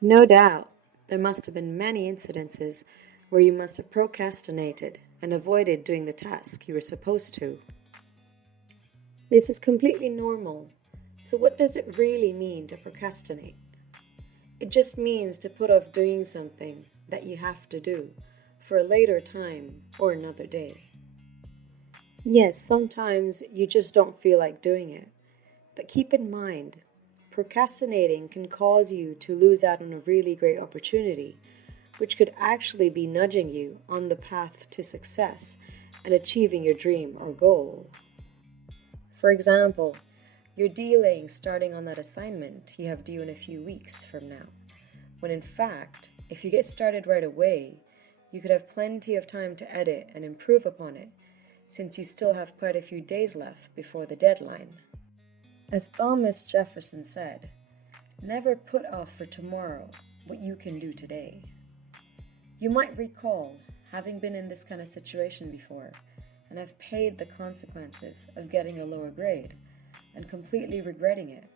No doubt, there must have been many incidences where you must have procrastinated and avoided doing the task you were supposed to. This is completely normal. So, what does it really mean to procrastinate? It just means to put off doing something that you have to do for a later time or another day. Yes, sometimes you just don't feel like doing it, but keep in mind, procrastinating can cause you to lose out on a really great opportunity, which could actually be nudging you on the path to success and achieving your dream or goal. For example, you're delaying starting on that assignment you have due in a few weeks from now, when in fact, if you get started right away, you could have plenty of time to edit and improve upon it, since you still have quite a few days left before the deadline. As Thomas Jefferson said, never put off for tomorrow what you can do today. You might recall having been in this kind of situation before and have paid the consequences of getting a lower grade and completely regretting it,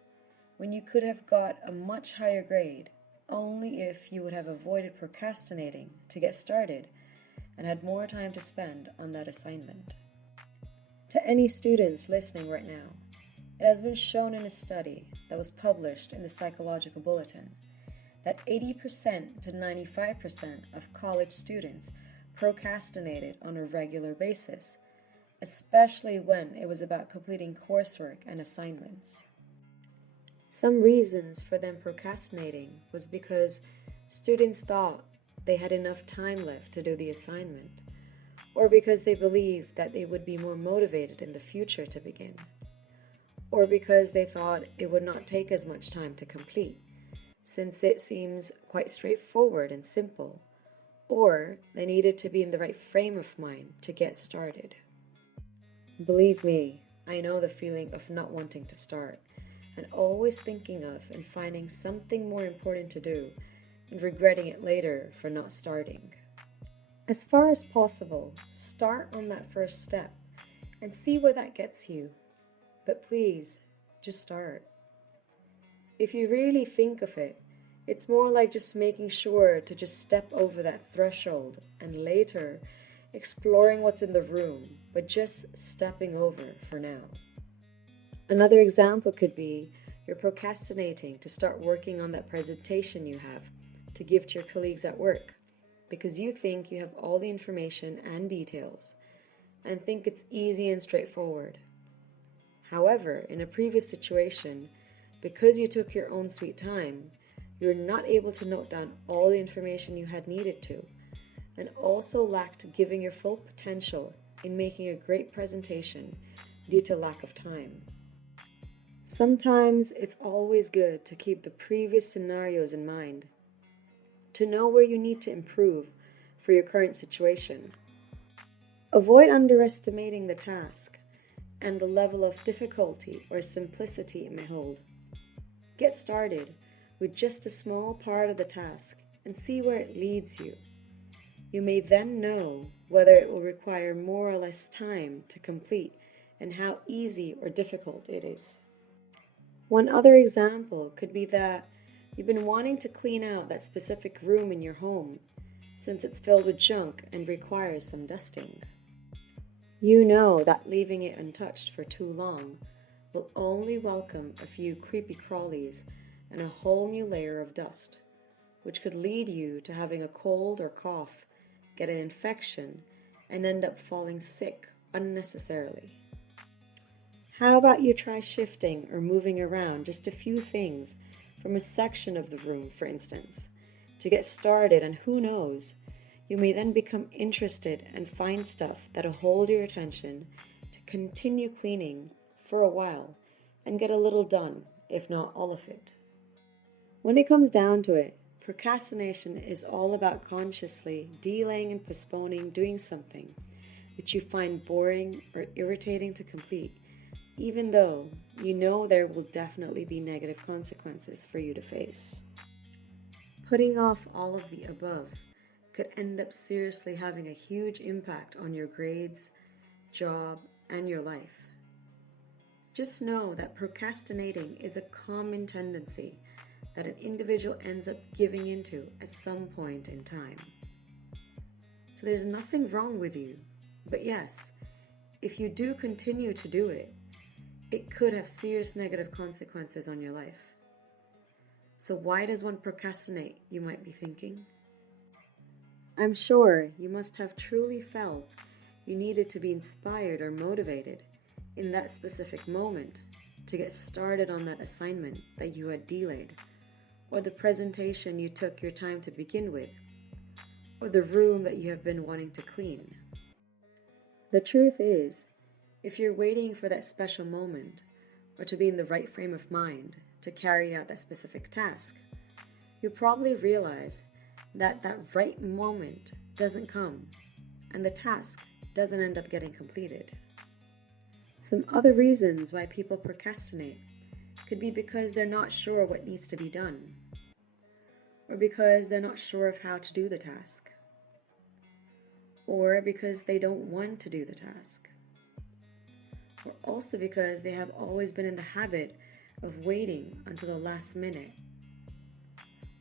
when you could have got a much higher grade only if you would have avoided procrastinating to get started and had more time to spend on that assignment. To any students listening right now, it has been shown in a study that was published in the Psychological Bulletin that 80% to 95% of college students procrastinated on a regular basis, especially when it was about completing coursework and assignments. Some reasons for them procrastinating was because students thought they had enough time left to do the assignment, or because they believed that they would be more motivated in the future to begin, or because they thought it would not take as much time to complete, since it seems quite straightforward and simple, or they needed to be in the right frame of mind to get started. Believe me, I know the feeling of not wanting to start, and always thinking of and finding something more important to do, and regretting it later for not starting. As far as possible, start on that first step and see where that gets you. But please, just start. If you really think of it, it's more like just making sure to just step over that threshold and later exploring what's in the room, but just stepping over for now. Another example could be you're procrastinating to start working on that presentation you have to give to your colleagues at work because you think you have all the information and details and think it's easy and straightforward. However, in a previous situation, because you took your own sweet time, you were not able to note down all the information you had needed to, and also lacked giving your full potential in making a great presentation due to lack of time. Sometimes it's always good to keep the previous scenarios in mind, to know where you need to improve for your current situation. Avoid underestimating the task and the level of difficulty or simplicity it may hold. Get started with just a small part of the task and see where it leads you. You may then know whether it will require more or less time to complete and how easy or difficult it is. One other example could be that you've been wanting to clean out that specific room in your home since it's filled with junk and requires some dusting. You know that leaving it untouched for too long will only welcome a few creepy crawlies and a whole new layer of dust, which could lead you to having a cold or cough, get an infection, and end up falling sick unnecessarily. How about you try shifting or moving around just a few things from a section of the room, for instance, to get started, and who knows, you may then become interested and find stuff that'll hold your attention to continue cleaning for a while and get a little done, if not all of it. When it comes down to it, procrastination is all about consciously delaying and postponing doing something which you find boring or irritating to complete, even though you know there will definitely be negative consequences for you to face. Putting off all of the above could end up seriously having a huge impact on your grades, job, and your life. Just know that procrastinating is a common tendency that an individual ends up giving into at some point in time. So there's nothing wrong with you, but yes, if you do continue to do it, it could have serious negative consequences on your life. So why does one procrastinate, you might be thinking? I'm sure you must have truly felt you needed to be inspired or motivated in that specific moment to get started on that assignment that you had delayed, or the presentation you took your time to begin with, or the room that you have been wanting to clean. The truth is, if you're waiting for that special moment, or to be in the right frame of mind to carry out that specific task, you'll probably realize that that right moment doesn't come, and the task doesn't end up getting completed. Some other reasons why people procrastinate could be because they're not sure what needs to be done, or because they're not sure of how to do the task, or because they don't want to do the task, or also because they have always been in the habit of waiting until the last minute,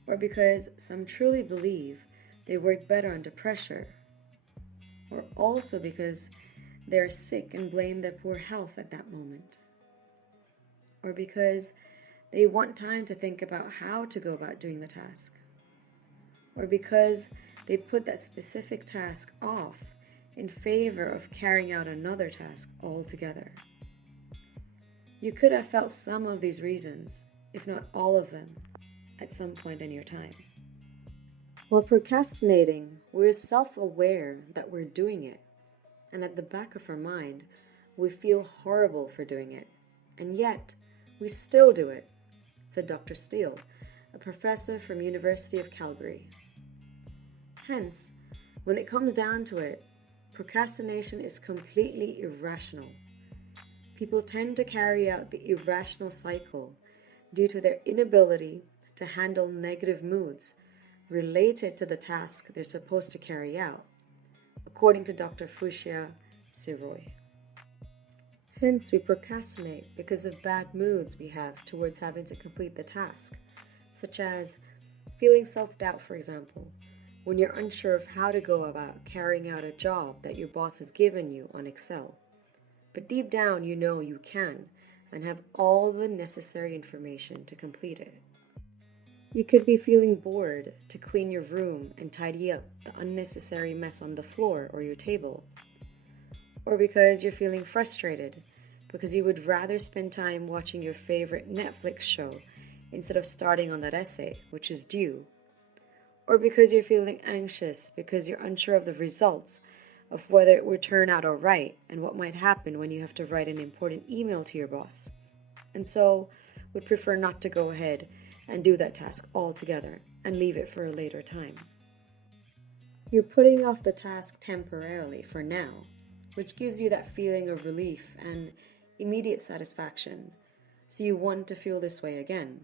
or because some truly believe they work better under pressure, or also because they are sick and blame their poor health at that moment, or because they want time to think about how to go about doing the task, or because they put that specific task off in favor of carrying out another task altogether. You could have felt some of these reasons, if not all of them, at some point in your time. While procrastinating, we're self-aware that we're doing it, and at the back of our mind, we feel horrible for doing it, and yet we still do it, said Dr. Steele, a professor from University of Calgary. Hence, when it comes down to it, procrastination is completely irrational. People tend to carry out the irrational cycle due to their inability to handle negative moods related to the task they're supposed to carry out, according to Dr. Fushia Siroy. Hence, we procrastinate because of bad moods we have towards having to complete the task, such as feeling self-doubt, for example, when you're unsure of how to go about carrying out a job that your boss has given you on Excel. But deep down, you know you can and have all the necessary information to complete it. You could be feeling bored to clean your room and tidy up the unnecessary mess on the floor or your table. Or because you're feeling frustrated because you would rather spend time watching your favorite Netflix show instead of starting on that essay, which is due. Or because you're feeling anxious because you're unsure of the results of whether it will turn out all right and what might happen when you have to write an important email to your boss, and so would prefer not to go ahead and do that task altogether and leave it for a later time. You're putting off the task temporarily for now, which gives you that feeling of relief and immediate satisfaction, so you want to feel this way again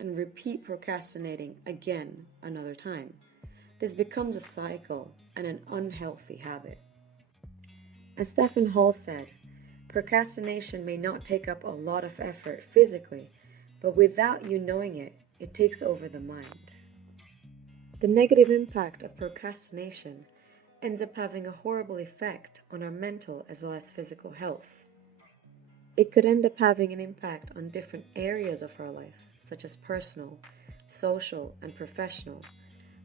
and repeat procrastinating again another time. This becomes a cycle and an unhealthy habit. As Stephen Hall said, procrastination may not take up a lot of effort physically, but without you knowing it, it takes over the mind. The negative impact of procrastination ends up having a horrible effect on our mental as well as physical health. It could end up having an impact on different areas of our life, such as personal, social, and professional,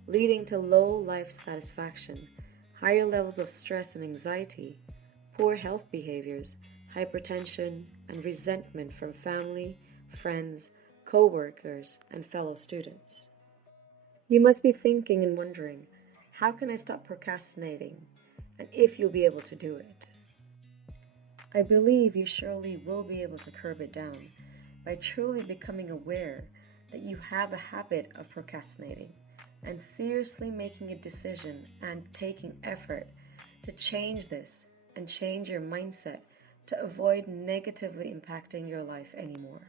leading to low life satisfaction, higher levels of stress and anxiety, poor health behaviors, hypertension, and resentment from family, friends, co-workers, and fellow students. You must be thinking and wondering, how can I stop procrastinating, and if you'll be able to do it? I believe you surely will be able to curb it down by truly becoming aware that you have a habit of procrastinating and seriously making a decision and taking effort to change this and change your mindset to avoid negatively impacting your life anymore.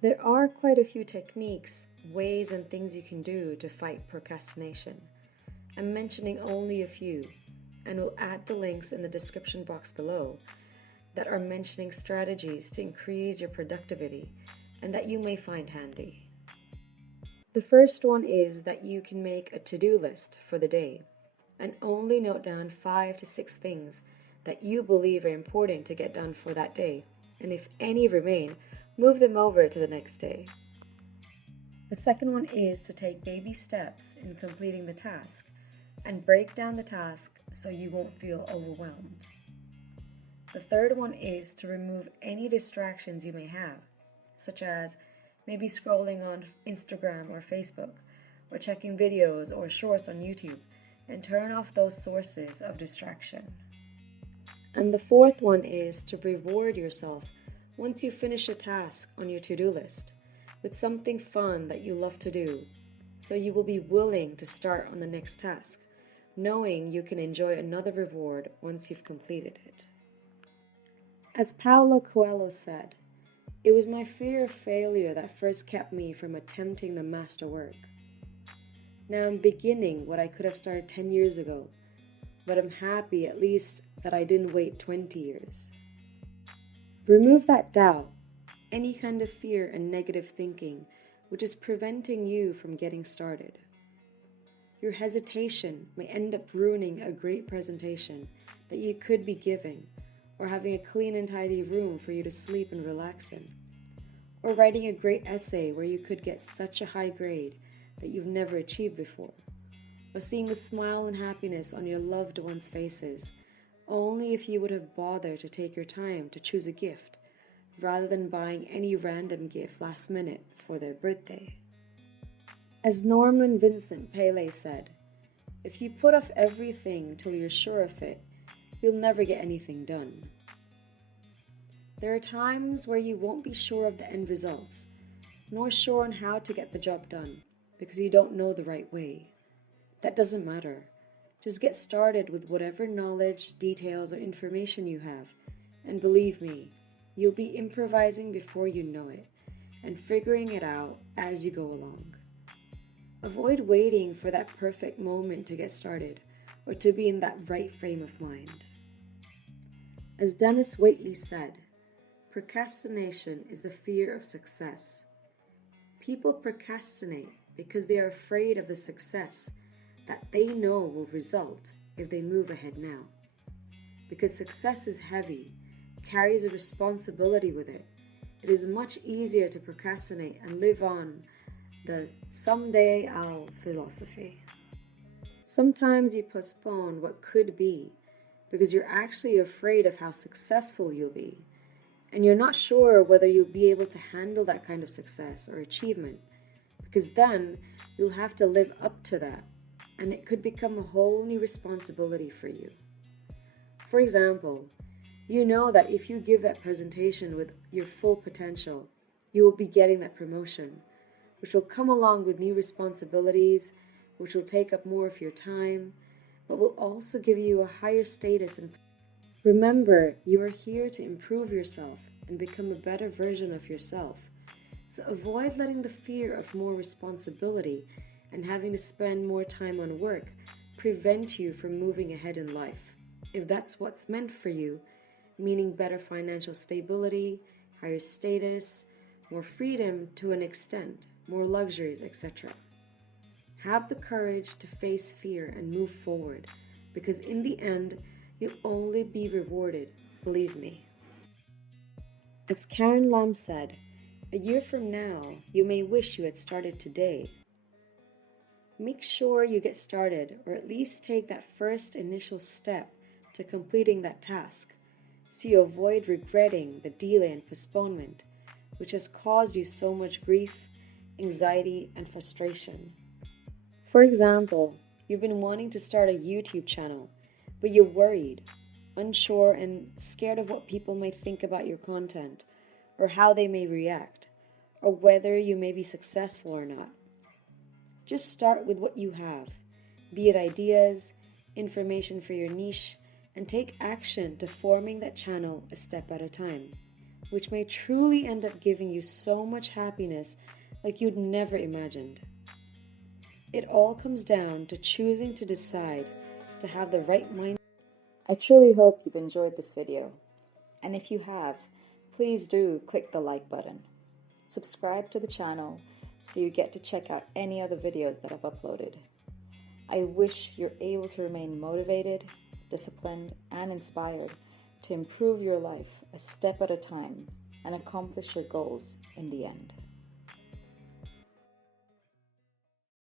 There are quite a few techniques, ways, and things you can do to fight procrastination. I'm mentioning only a few, and will add the links in the description box below that are mentioning strategies to increase your productivity and that you may find handy. The first one is that you can make a to-do list for the day and only note down 5 to 6 things that you believe are important to get done for that day, and if any remain, move them over to the next day. The second one is to take baby steps in completing the task and break down the task so you won't feel overwhelmed. The third one is to remove any distractions you may have, such as maybe scrolling on Instagram or Facebook, or checking videos or shorts on YouTube, and turn off those sources of distraction. And the fourth one is to reward yourself once you finish a task on your to-do list with something fun that you love to do, so you will be willing to start on the next task, knowing you can enjoy another reward once you've completed it. As Paulo Coelho said, "It was my fear of failure that first kept me from attempting the masterwork. Now I'm beginning what I could have started 10 years ago, but I'm happy at least that I didn't wait 20 years." Remove that doubt, any kind of fear and negative thinking which is preventing you from getting started. Your hesitation may end up ruining a great presentation that you could be giving, or having a clean and tidy room for you to sleep and relax in, or writing a great essay where you could get such a high grade that you've never achieved before, or seeing the smile and happiness on your loved ones' faces, only if you would have bothered to take your time to choose a gift, rather than buying any random gift last minute for their birthday. As Norman Vincent Peale said, "If you put off everything till you're sure of it, you'll never get anything done." There are times where you won't be sure of the end results, nor sure on how to get the job done, because you don't know the right way. That doesn't matter. Just get started with whatever knowledge, details, or information you have, and believe me, you'll be improvising before you know it, and figuring it out as you go along. Avoid waiting for that perfect moment to get started, or to be in that right frame of mind. As Dennis Waitley said, procrastination is the fear of success. People procrastinate because they are afraid of the success that they know will result if they move ahead now. Because success is heavy, carries a responsibility with it, it is much easier to procrastinate and live on the "someday I'll" philosophy. Sometimes you postpone what could be because you're actually afraid of how successful you'll be, and you're not sure whether you'll be able to handle that kind of success or achievement, because then you'll have to live up to that, and it could become a whole new responsibility for you. For example, you know that if you give that presentation with your full potential, you will be getting that promotion, which will come along with new responsibilities, which will take up more of your time, but will also give you a higher status. And remember, you are here to improve yourself and become a better version of yourself. So avoid letting the fear of more responsibility and having to spend more time on work prevent you from moving ahead in life. If that's what's meant for you, meaning better financial stability, higher status, more freedom to an extent, more luxuries, etc. Have the courage to face fear and move forward, because in the end, you'll only be rewarded, believe me. As Karen Lamb said, a year from now, you may wish you had started today. Make sure you get started, or at least take that first initial step to completing that task, so you avoid regretting the delay and postponement, which has caused you so much grief, anxiety, and frustration. For example, you've been wanting to start a YouTube channel, but you're worried, unsure, and scared of what people may think about your content, or how they may react, or whether you may be successful or not. Just start with what you have, be it ideas, information for your niche, and take action to forming that channel a step at a time, which may truly end up giving you so much happiness like you'd never imagined. It all comes down to choosing to decide to have the right mind. I truly hope you've enjoyed this video, and if you have, please do click the like button. Subscribe to the channel so you get to check out any other videos that I've uploaded. I wish you're able to remain motivated, disciplined, and inspired to improve your life a step at a time and accomplish your goals in the end.